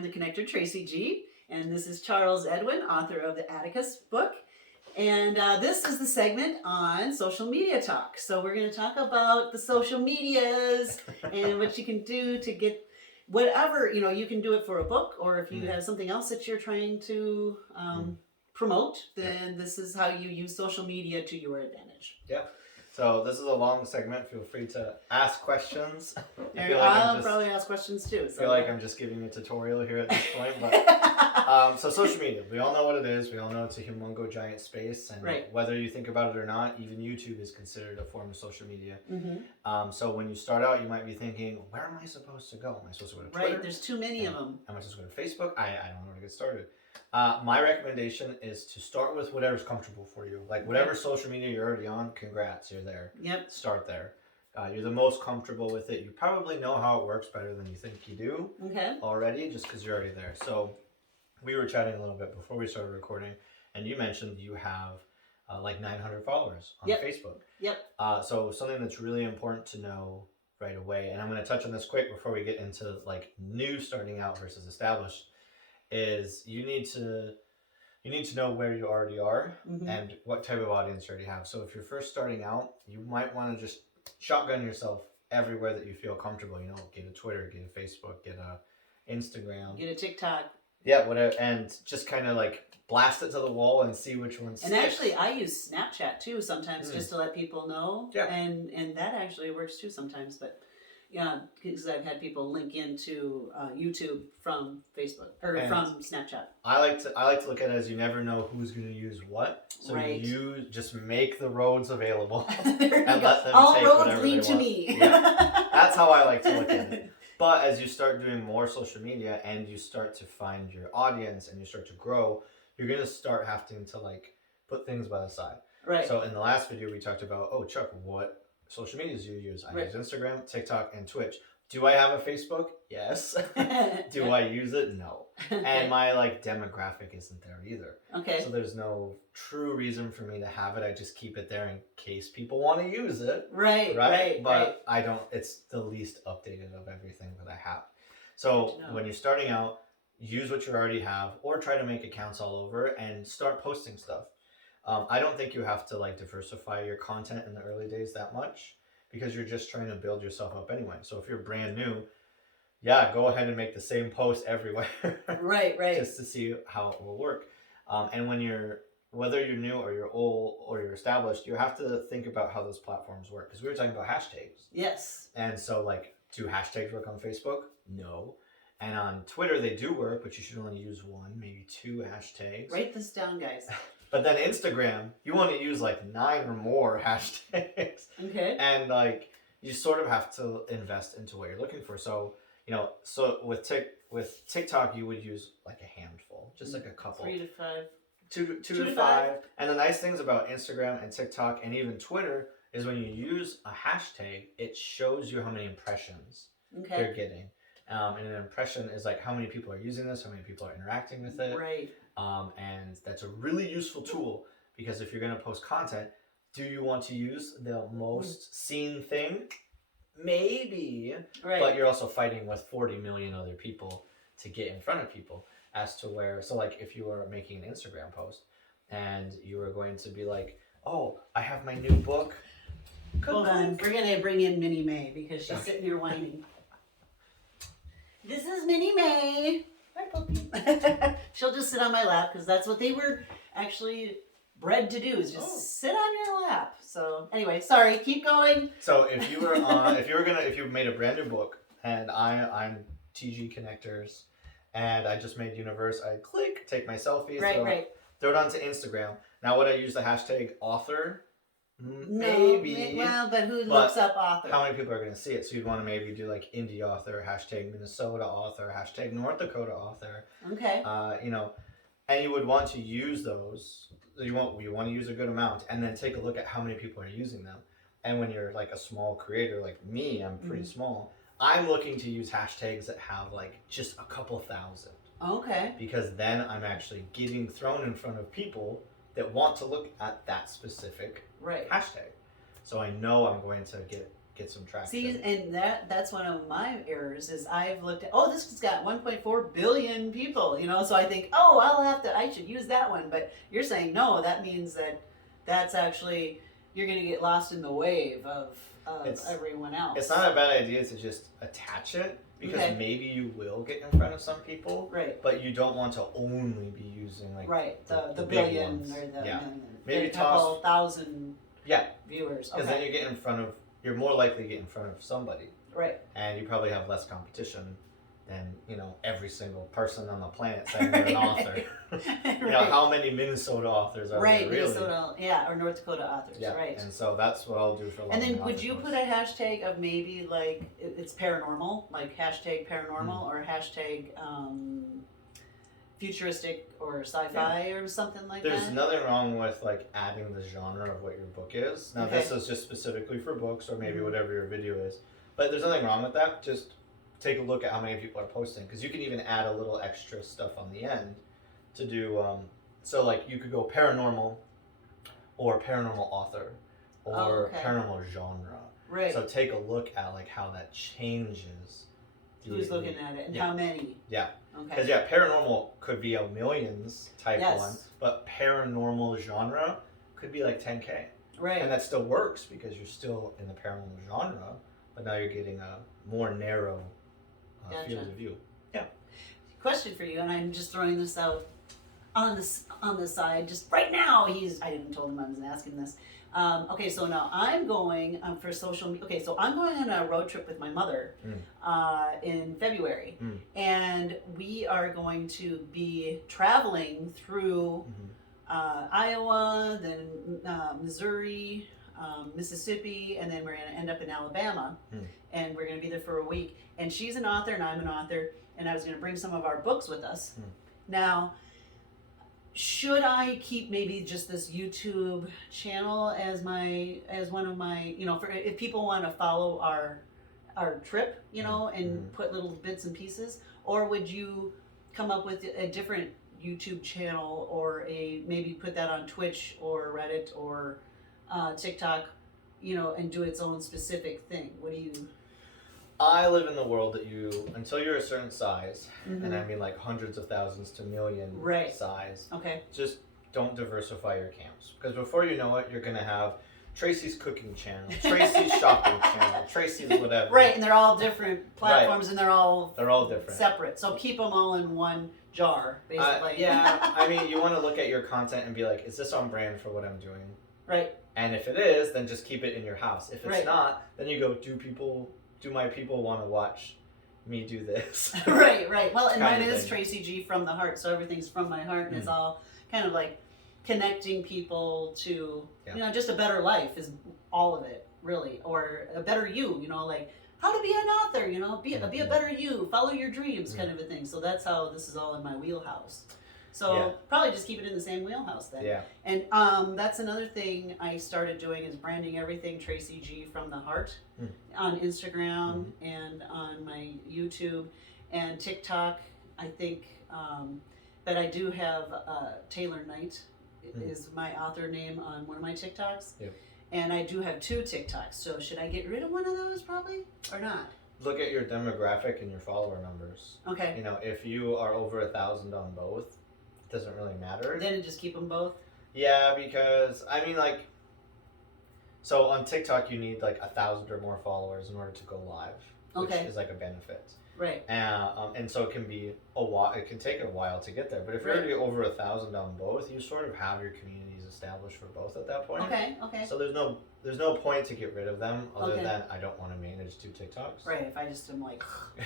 I'm the connector, Tracy G. And this is Charles Edwin, author of the Atticus book. And this is the segment on social media talk. So we're going to talk about the social medias and what you can do to get whatever, you can do it for a book, or if you have something else that you're trying to promote, then this is how you use social media to your advantage. Yeah. So this is a long segment. Feel free to ask questions. I'll probably ask questions too. I feel like I'm just giving a tutorial here at this point. But so social media, we all know what it is. We all know it's a humongo giant space. And whether you think about it or not, even YouTube is considered a form of social media. So when you start out, you might be thinking, where am I supposed to go? Am I supposed to go to Twitter? Right, there's too many of them. Am I supposed to go to Facebook? I don't know where to get started. My recommendation is to start with whatever's comfortable for you. Like whatever social media you're already on, congrats, you're there. Yep. Start there. You're the most comfortable with it. You probably know how it works better than you think you do already, just because you're already there. So we were chatting a little bit before we started recording, and you mentioned you have like 900 followers on Facebook. Yep. So something that's really important to know right away, and I'm going to touch on this quick before we get into like new starting out versus established, is you need to know where you already are and what type of audience you already have. So if you're first starting out, you might want to just shotgun yourself everywhere that you feel comfortable. Get a Twitter, get a Facebook, get a Instagram, get a TikTok. Yeah, whatever, and just kind of like blast it to the wall and see which one sticks. And actually, I use Snapchat too sometimes just to let people know. Yeah. And that actually works too sometimes, but. Yeah, because I've had people link into YouTube from Facebook or from Snapchat. I like to look at it as you never know who's going to use what, so you just make the roads available and let them all take roads whatever lead they to want. me. Yeah. That's how I like to look at it. But as you start doing more social media and you start to find your audience and you start to grow, you're going to start having to like put things by the side. Right. So in the last video we talked about, Chuck, what social medias do you use? I use Instagram, TikTok, and Twitch. Do I have a Facebook? Yes. Do I use it? No. And my like demographic isn't there either. Okay. So there's no true reason for me to have it. I just keep it there in case people want to use it. Right. But I don't. It's the least updated of everything that I have. So when you're starting out, use what you already have, or try to make accounts all over and start posting stuff. I don't think you have to like diversify your content in the early days that much, because you're just trying to build yourself up anyway. So if you're brand new, go ahead and make the same post everywhere. Right. Just to see how it will work. And whether you're new or you're old or you're established, you have to think about how those platforms work. Because we were talking about hashtags. Yes. And so like, do hashtags work on Facebook? No. And on Twitter, they do work, but you should only use one, maybe two hashtags. Write this down, guys. But then Instagram, you want to use like 9 or more hashtags. Okay. And like, you sort of have to invest into what you're looking for. So, so with TikTok, you would use like a handful, just like a couple. 3 to 5. Two to five. And the nice things about Instagram and TikTok and even Twitter is when you use a hashtag, it shows you how many impressions you're getting. And an impression is like how many people are using this, how many people are interacting with it. Right. And that's a really useful tool, because if you're going to post content, do you want to use the most seen thing? Maybe. Right. But you're also fighting with 40 million other people to get in front of people as to where. So like if you were making an Instagram post and you were going to be like, I have my new book. Hold on. We're going to bring in Minnie May because she's sitting here whining. This is Minnie May. Hi, puppy. She'll just sit on my lap because that's what they were actually bred to do, is just sit on your lap. So anyway, sorry, keep going. So if you were if you made a brand new book, and I'm TG Connectors, and I just made Universe, I take my selfie, throw it onto Instagram. Now would I use the hashtag author? Maybe. Well, but who looks up author? How many people are going to see it? So you'd want to maybe do like indie author, hashtag Minnesota author, hashtag North Dakota author. Okay. And you would want to use those. You want to use a good amount, and then take a look at how many people are using them. And when you're like a small creator like me, I'm pretty small. I'm looking to use hashtags that have like just a couple thousand. Okay. Because then I'm actually getting thrown in front of people that want to look at that specific hashtag. So I know I'm going to get get some traction. See, and that's one of my errors is I've looked at, oh, this has got 1.4 billion people, so I think, oh, I should use that one. But you're saying, no, that means that's actually, you're going to get lost in the wave of everyone else. It's not a bad idea to just attach it, because Okay. maybe you will get in front of some people, Right. but you don't want to only be using like Right, the big billion ones. or the Yeah. million. Maybe a couple toss- thousand Yeah. viewers. because Okay. then you get in front of, you're more likely to get in front of somebody, Right. and you probably have less competition than every single person on the planet saying they're an author. Right. How many Minnesota authors are Right, there really? Minnesota, or North Dakota authors, Yeah, right. and so that's what I'll do for. And then Long would Author you Course. put a hashtag of maybe like it's paranormal, like hashtag paranormal or hashtag futuristic or sci-fi or something like There's that? nothing wrong with like adding the genre of what your book is. Now Okay. this is just specifically for books or maybe Mhm. whatever your video is. But there's nothing wrong with that. Just take a look at how many people are posting, because you can even add a little extra stuff on the end to do. So like you could go paranormal, or paranormal author, or Oh, okay. paranormal genre. Right. So take a look at like how that changes. Who's looking at it and Yeah. how many? Yeah. Okay. Because paranormal could be a millions type Yes. one, but paranormal genre could be like 10K, Right. and that still works because you're still in the paranormal genre, but now you're getting a more narrow field of view. Question for you, and I'm just throwing this out on the side, just right now. I haven't told him I was asking this. Okay, so now I'm going for social media. Okay, so I'm going on a road trip with my mother in February, and we are going to be traveling through Iowa, then Missouri, Mississippi, and then we're going to end up in Alabama, and we're going to be there for a week. And she's an author, and I'm an author, and I was going to bring some of our books with us. Now, should I keep maybe just this YouTube channel as one of my, for if people want to follow our trip, and put little bits and pieces, or would you come up with a different YouTube channel, or maybe put that on Twitch or Reddit or TikTok, and do its own specific thing? What do you? I live in the world that until you're a certain size, Mhm. and I mean like hundreds of thousands to million Right. size, Okay. just don't diversify your camps, because before you know it, you're gonna have Tracy's cooking channel, Tracy's shopping channel, Tracy's whatever. Right, and they're all different platforms, and they're all different. separate. So keep them all in one jar, basically. Yeah, I mean, you want to look at your content and be like, is this on brand for what I'm doing? Right. And if it is, then just keep it in your house. If it's Right. not, then you go, do my people want to watch me do this? Right. Well, and Kind mine of is thing. Tracy G from the heart, so everything's from my heart, and it's all kind of like connecting people to, just a better life is all of it, really, or a better you, like how to be an author, be a better you, follow your dreams, kind of a thing. So that's how this is all in my wheelhouse. So probably just keep it in the same wheelhouse then. Yeah. And that's another thing I started doing is branding everything Tracy G from the heart on Instagram and on my YouTube and TikTok, I think. But I do have Taylor Knight is my author name on one of my TikToks. Yep. And I do have 2 TikToks. So should I get rid of one of those probably or not? Look at your demographic and your follower numbers. Okay. If you are over 1,000 on both, it doesn't really matter. Then just keep them both. Yeah, because I mean, like, so on TikTok you need like 1,000 or more followers in order to go live, which Okay. is like a benefit. Right. And so it can be a while. It can take a while to get there. But if you're Right. already over 1,000 on both, you sort of have your communities established for both at that point. Okay. So there's no point to get rid of them other Okay. than I don't want to manage 2 TikToks. Right. If I just am like.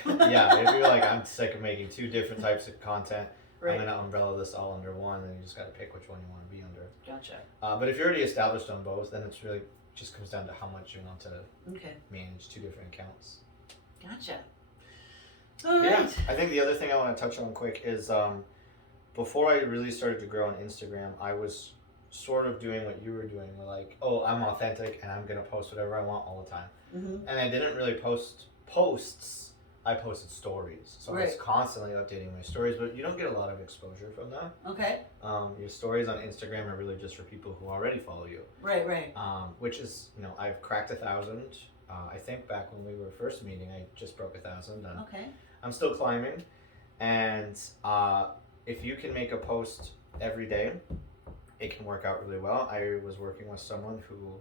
Yeah, if you're like, I'm sick of making 2 different types of content, Right. I'm gonna umbrella this all under one, and you just got to pick which one you want to be under. Gotcha. But if you're already established on both, then it's really just comes down to how much you want to Okay. manage 2 different accounts. Gotcha. All right. Yeah, I think the other thing I want to touch on quick is before I really started to grow on Instagram, I was sort of doing what you were doing. Where like, oh, I'm authentic and I'm gonna post whatever I want all the time. Mm-hmm. And I didn't really post posts. I posted stories, so I was Right. constantly updating my stories. But you don't get a lot of exposure from that. Okay. Your stories on Instagram are really just for people who already follow you. Right. Which is, I've cracked 1,000 I think back when we were first meeting, I just broke 1,000. And Okay. I'm still climbing. And if you can make a post every day, it can work out really well. I was working with someone who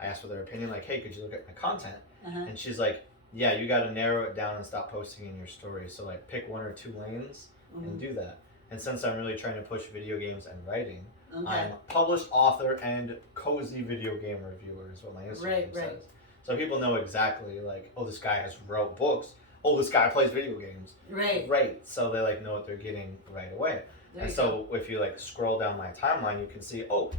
I asked for their opinion, like, hey, could you look at my content? Uh-huh. And she's like, yeah, you got to narrow it down and stop posting in your stories. So, like, pick 1 or 2 lanes and do that. And since I'm really trying to push video games and writing, Okay. I'm published author and cozy video game reviewer is what my Instagram says. So people know exactly, like, oh, this guy has wrote books. Oh, this guy plays video games. Right. Right. So they, like, know what they're getting right away. There And you so if you, like, scroll down my timeline, you can see, oh,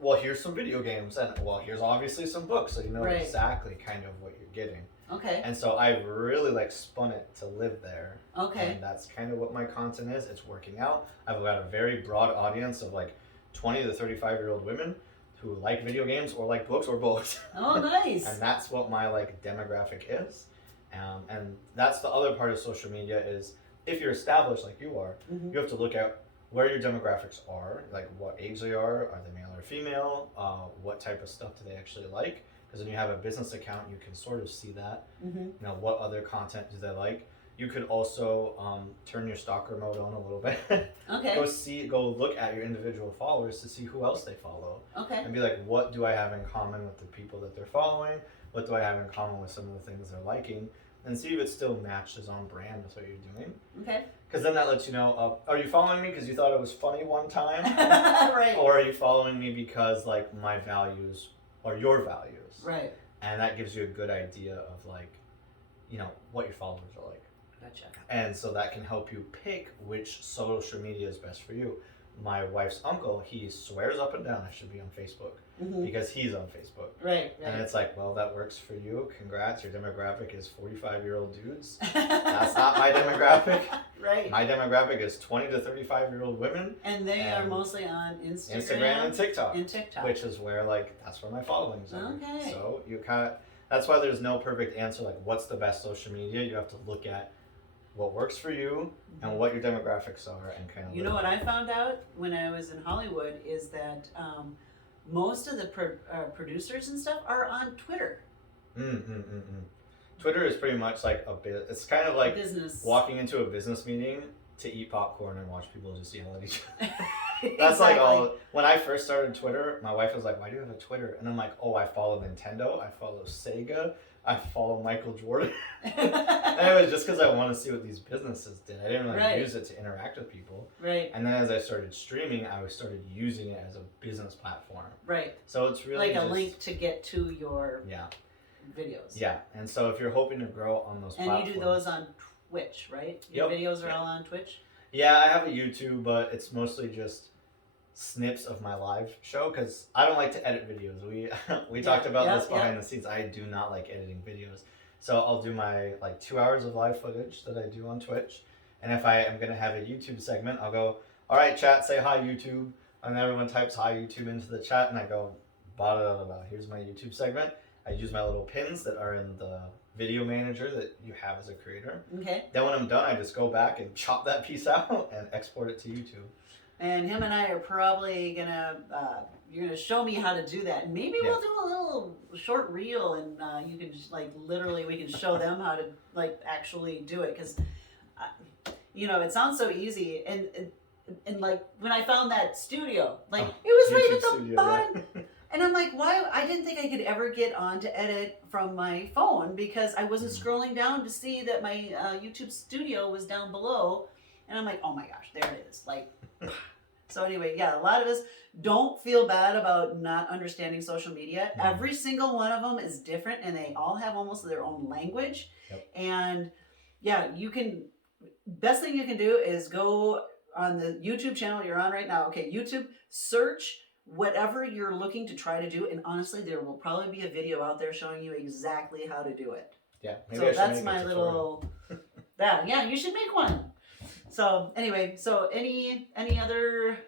well, here's some video games. And, well, here's obviously some books. So you know Right. exactly kind of what you're getting. go. Okay. And so I've really, like, spun it to live there. Okay. And that's kind of what my content is. It's working out. I've got a very broad audience of, like, 20 to 35-year-old women who like video games or like books or both. Oh, nice. And that's what my, like, demographic is. And that's the other part of social media is if you're established like you are, Mhm. you have to look at where your demographics are, like what age they are they male or female, what type of stuff do they actually like. Because when you have a business account, you can sort of see that. Mhm. You know, what other content do they like? You could also turn your stalker mode on a little bit. Okay. Go look at your individual followers to see who else they follow. Okay. And be like, what do I have in common with the people that they're following? What do I have in common with some of the things they're liking? And see if it still matches on brand with what you're doing. Okay. Because then that lets you know, are you following me because you thought it was funny one time? Right. Or are you following me because, like, my values are your values? Right. And that gives you a good idea of, like, you know, what your followers are like. Gotcha. And so that can help you pick which social media is best for you. My wife's uncle, he swears up and down I should be on Facebook Mhm. because he's on Facebook. Right. And Right. it's like, well, that works for you. Congrats. Your demographic is 45-year-old dudes. That's not my demographic. Right. My demographic is 20 to 35-year-old women. And they are and mostly on Instagram, Instagram and TikTok. and TikTok. Which is where, like, that's where my followings are. Okay. So you kind of, that's why there's no perfect answer, like, what's the best social media? You have to look at what works for you and what your demographics are and kind of. You know what I found out when I was in Hollywood is that most of the producers and stuff are on Twitter. Twitter is pretty much like a bit. It's kind of like business. walking into a business meeting to eat popcorn and watch people just yell at each other. That's Exactly. like all. When I first started Twitter, my wife was like, "Why do you have a Twitter?" And I'm like, "Oh, I follow Nintendo. I follow Sega. I follow Michael Jordan." And it was just because I want to see what these businesses did. I didn't really Right. use it to interact with people. Right. And then as I started streaming, I started using it as a business platform. Right. So it's really Like a just, link to get to your Yeah, videos. yeah. And so if you're hoping to grow on those And platforms, you do those on Twitch, right? Your Yep. videos are all on Twitch? Yeah, I have a YouTube, but it's mostly just snips of my live show because I don't like to edit videos. We talked about yeah, this behind the scenes. I do not like editing videos. So I'll do my like 2 hours of live footage that I do on Twitch. And if I am gonna have a YouTube segment, I'll go, all right, chat, say hi YouTube. And everyone types hi YouTube into the chat and I go, blah, blah, blah, blah. Here's my YouTube segment. I use my little pins that are in the video manager that you have as a creator. Okay. Then when I'm done, I just go back and chop that piece out and export it to YouTube. And him and I are probably gonna, you're gonna show me how to do that. And maybe Yeah. we'll do a little short reel and you can just like literally, we can show them how to like actually do it. Cause, you know, it sounds so easy. And like when I found that studio, like it was right YouTube at the studio, bottom. yeah. And I'm like, why? I didn't think I could ever get on to edit from my phone because I wasn't scrolling down to see that my YouTube studio was down below. And I'm like, oh my gosh, there it is. Like, so anyway, yeah, a lot of us don't feel bad about not understanding social media. Mhm. Every single one of them is different and they all have almost their own language. Yep. And yeah, best thing you can do is go on the YouTube channel you're on right now. Okay, YouTube, search whatever you're looking to try to do. And honestly, there will probably be a video out there showing you exactly how to do it. Yeah, maybe I So should that's make a my tutorial. little, yeah, you should make one. So anyway, so any other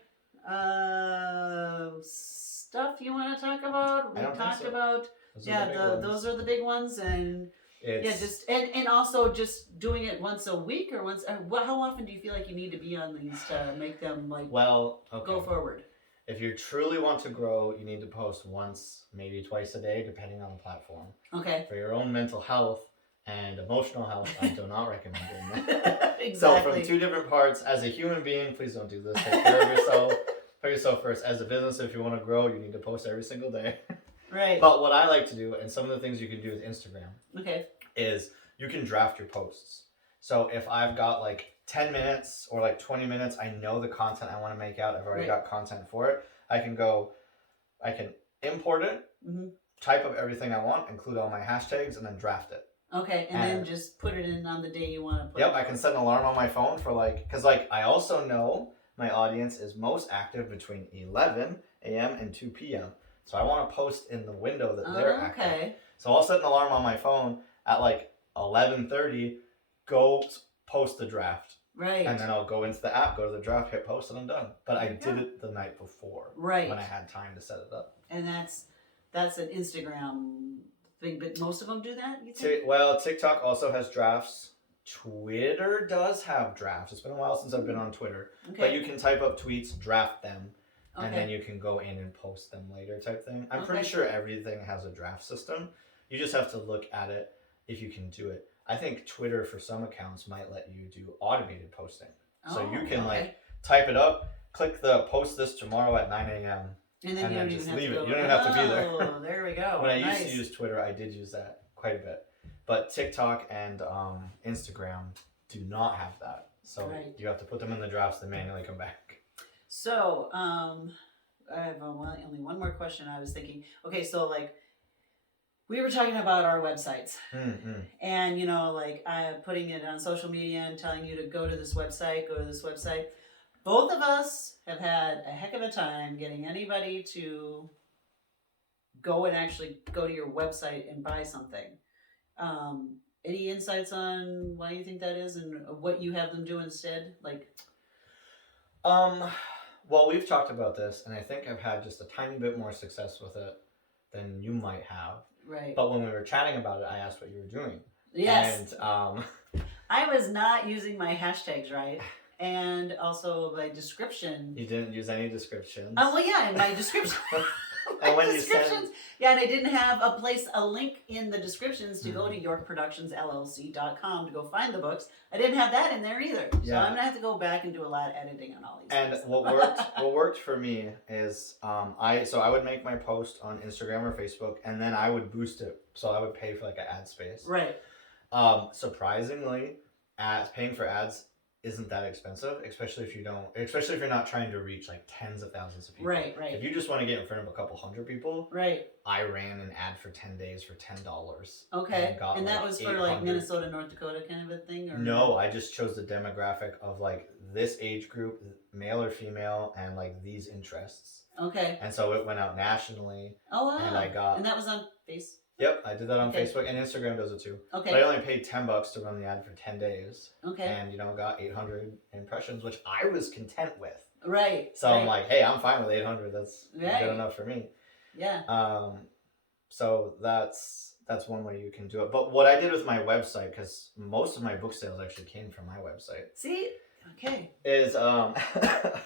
stuff you want to talk about? We I don't think talked so. about, Those are yeah, the big ones. those are the big ones. And It's, yeah, just and also just doing it once a week or once. How often do you feel like you need to be on these to make them like well, okay. go forward? If you truly want to grow, you need to post once, maybe twice a day, depending on the platform. Okay. For your own mental health and emotional health, I do not recommend doing that. Exactly. So from two different parts, as a human being, please don't do this. Take care of yourself. Put yourself first. As a business, if you want to grow, you need to post every single day. Right. But what I like to do, and some of the things you can do with Instagram, Okay. is you can draft your posts. So if I've got like 10 minutes or like 20 minutes, I know the content I want to make out. I've already got content for it. I can import it, type up everything I want, include all my hashtags, and then draft it. Okay, and then just put it in on the day you want to put it. Yep, I can set an alarm on my phone for because I also know my audience is most active between 11 a.m. and 2 p.m. So I want to post in the window that they're active. Okay. So I'll set an alarm on my phone at like 11:30, go post the draft. Right. And then I'll go into the app, go to the draft, hit post, and I'm done. But I did it the night before. Right. When I had time to set it up. And that's an Instagram thing, but most of them do that, you think? Well, TikTok also has drafts. Twitter does have drafts. It's been a while since I've been on Twitter. Okay. But you can type up tweets, draft them, Okay. and then you can go in and post them later type thing. I'm pretty sure everything has a draft system. You just have to look at it if you can do it. I think Twitter for some accounts might let you do automated posting. So you can type it up, click the post this tomorrow at 9 a.m. And then you don't just even leave have to it. You don't even have to be there. Oh, there we go. When I used to use Twitter, I did use that quite a bit. But TikTok and Instagram do not have that. So you have to put them in the drafts, then manually come back. So, I have only one more question I was thinking. Okay, so like, we were talking about our websites. And, you know, like putting it on social media and telling you to go to this website. Both of us have had a heck of a time getting anybody to go and actually go to your website and buy something. Any insights on why you think that is and what you have them do instead? Well, we've talked about this, and I think I've had just a tiny bit more success with it than you might have. Right. But when we were chatting about it, I asked what you were doing. Yes. And I was not using my hashtags right. And also my description. You didn't use any descriptions. Oh, well, yeah, in my description. And when descriptions. Yeah, and I didn't have a link in the descriptions to go to YorkProductionsLLC.com to go find the books. I didn't have that in there either. So I'm gonna have to go back and do a lot of editing on all these things. And what worked for me is I would make my post on Instagram or Facebook, and then I would boost it. So I would pay for like an ad space. Right. Surprisingly, paying for ads isn't that expensive, especially if you're not trying to reach like tens of thousands of people. Right. If you just want to get in front of a couple hundred people, right. I ran an ad for 10 days for $10. Okay. And that was for like Minnesota, North Dakota kind of a thing? Or no, I just chose the demographic of like this age group, male or female, and like these interests. Okay. And so it went out nationally. Oh wow. And that was on Facebook? Yep, I did that on Facebook, and Instagram does it too. Okay. But I only paid $10 to run the ad for 10 days. Okay. And got 800 impressions, which I was content with. Right. So I'm like, hey, I'm fine with 800. That's good enough for me. Yeah. So that's one way you can do it. But what I did with my website, because most of my book sales actually came from my website. See? Okay. Is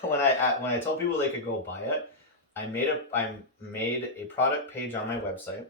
when I told people they could go buy it, I made a product page on my website.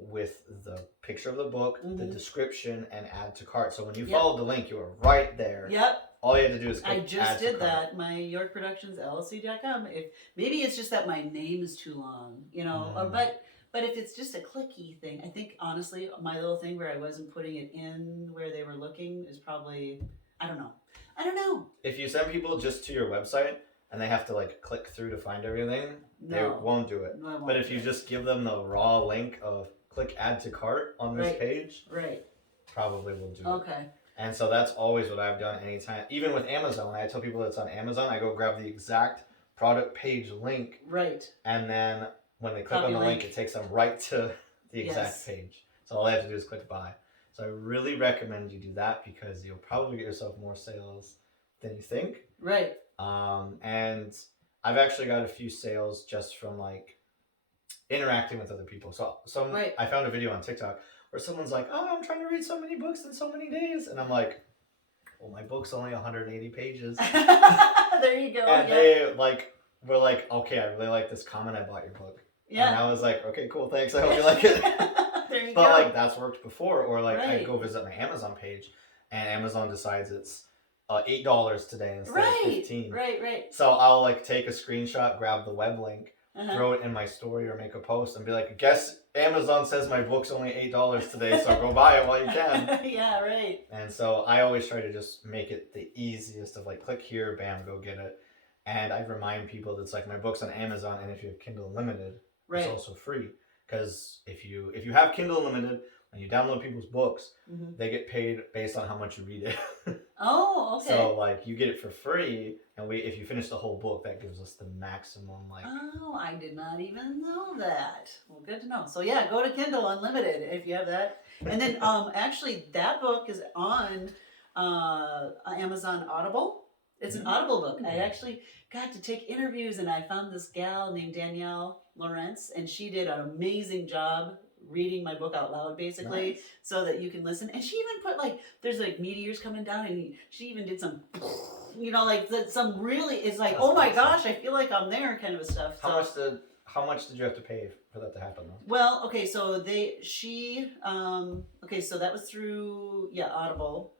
With the picture of the book, the description, and add to cart. So when you followed the link, you were right there. Yep. All you had to do is click I just did that. My YorkProductionsLLC.com. Maybe it's just that my name is too long, but if it's just a clicky thing, I think honestly, my little thing where I wasn't putting it in where they were looking is probably, I don't know. If you send people just to your website and they have to like click through to find everything, they won't do it. But if you just give them the raw link of click add to cart on this page, probably will do it. Okay. And so that's always what I've done anytime. Even with Amazon, I tell people it's on Amazon, I go grab the exact product page link. Right. And then when they click on the link, it takes them right to the exact page. So all they have to do is click buy. So I really recommend you do that because you'll probably get yourself more sales than you think. Right. And I've actually got a few sales just from like interacting with other people. So I found a video on TikTok where someone's like, "Oh, I'm trying to read so many books in so many days," and I'm like, "Well, my book's only 180 pages." There you go. And they like were like, okay, I really like this comment. I bought your book. And Yeah. I was like, okay, cool, thanks. I hope you like it. There you But go. like that's worked before. Or like Right. I go visit my Amazon page, and Amazon decides it's $8 today instead of Right. 15. Right. So I'll like take a screenshot, grab the web link, Uh-huh. throw it in my story or make a post and be like, guess Amazon says my book's only $8 today, so go buy it while you can. Yeah, right. And so I always try to just make it the easiest of like, click here, bam, go get it. And I remind people that it's like my book's on Amazon, and if you have Kindle Unlimited, Right. it's also free. Because if you have Kindle Unlimited and you download people's books, Mhm. they get paid based on how much you read it. Oh, okay. So like you get it for free, and if you finish the whole book, that gives us the maximum like. Oh, I did not even know that. Well, good to know. So yeah, go to Kindle Unlimited if you have that. And then actually that book is on Amazon Audible. It's an Audible book. I actually got to take interviews, and I found this gal named Danielle Lawrence, and she did an amazing job reading my book out loud, basically, Nice. so that you can listen. And she even put like, there's like meteors coming down, and she even did some, like some really, it's like, That's oh my awesome. gosh, I feel like I'm there kind of stuff. How much did you have to pay for that to happen though? Well, okay, so so that was through Audible,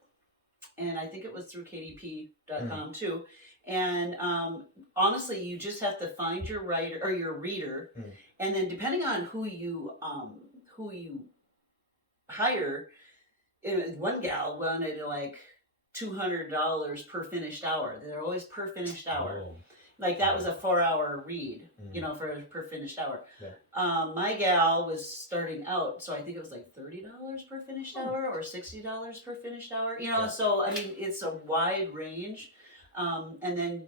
and I think it was through KDP.com too. And honestly, you just have to find your writer or your reader, and then depending on who you hire, one gal wanted like $200 per finished hour. They're always per finished hour. Oh. Like that was a 4-hour read, per finished hour. Yeah. My gal was starting out, so I think it was like $30 per finished hour or $60 per finished hour. Yeah. So I mean, it's a wide range. And then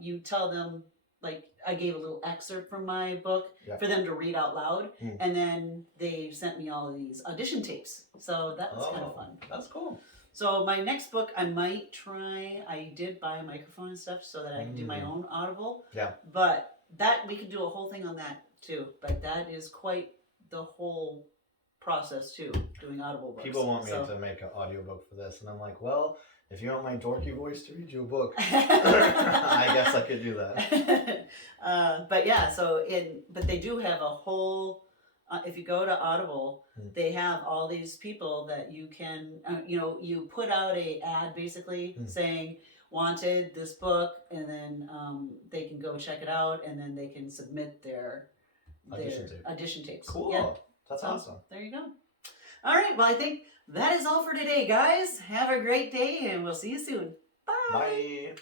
you tell them, like, I gave a little excerpt from my book for them to read out loud, and then they sent me all of these audition tapes. So that was kind of fun. That's cool. So my next book, I might try. I did buy a microphone and stuff so that I can do my own Audible. Yeah. But that we could do a whole thing on that too. But that is quite the whole process too, doing Audible books. People want me to make an audiobook for this, and I'm like, well, if you want my dorky voice to read you a book, I guess I could do that. But yeah, but they do have a whole. If you go to Audible, they have all these people that you can, you put out a ad basically saying wanted this book, and then they can go check it out, and then they can submit their audition tapes. Cool. Yeah. That's awesome. There you go. All right. Well, I think that is all for today, guys. Have a great day, and we'll see you soon. Bye. Bye.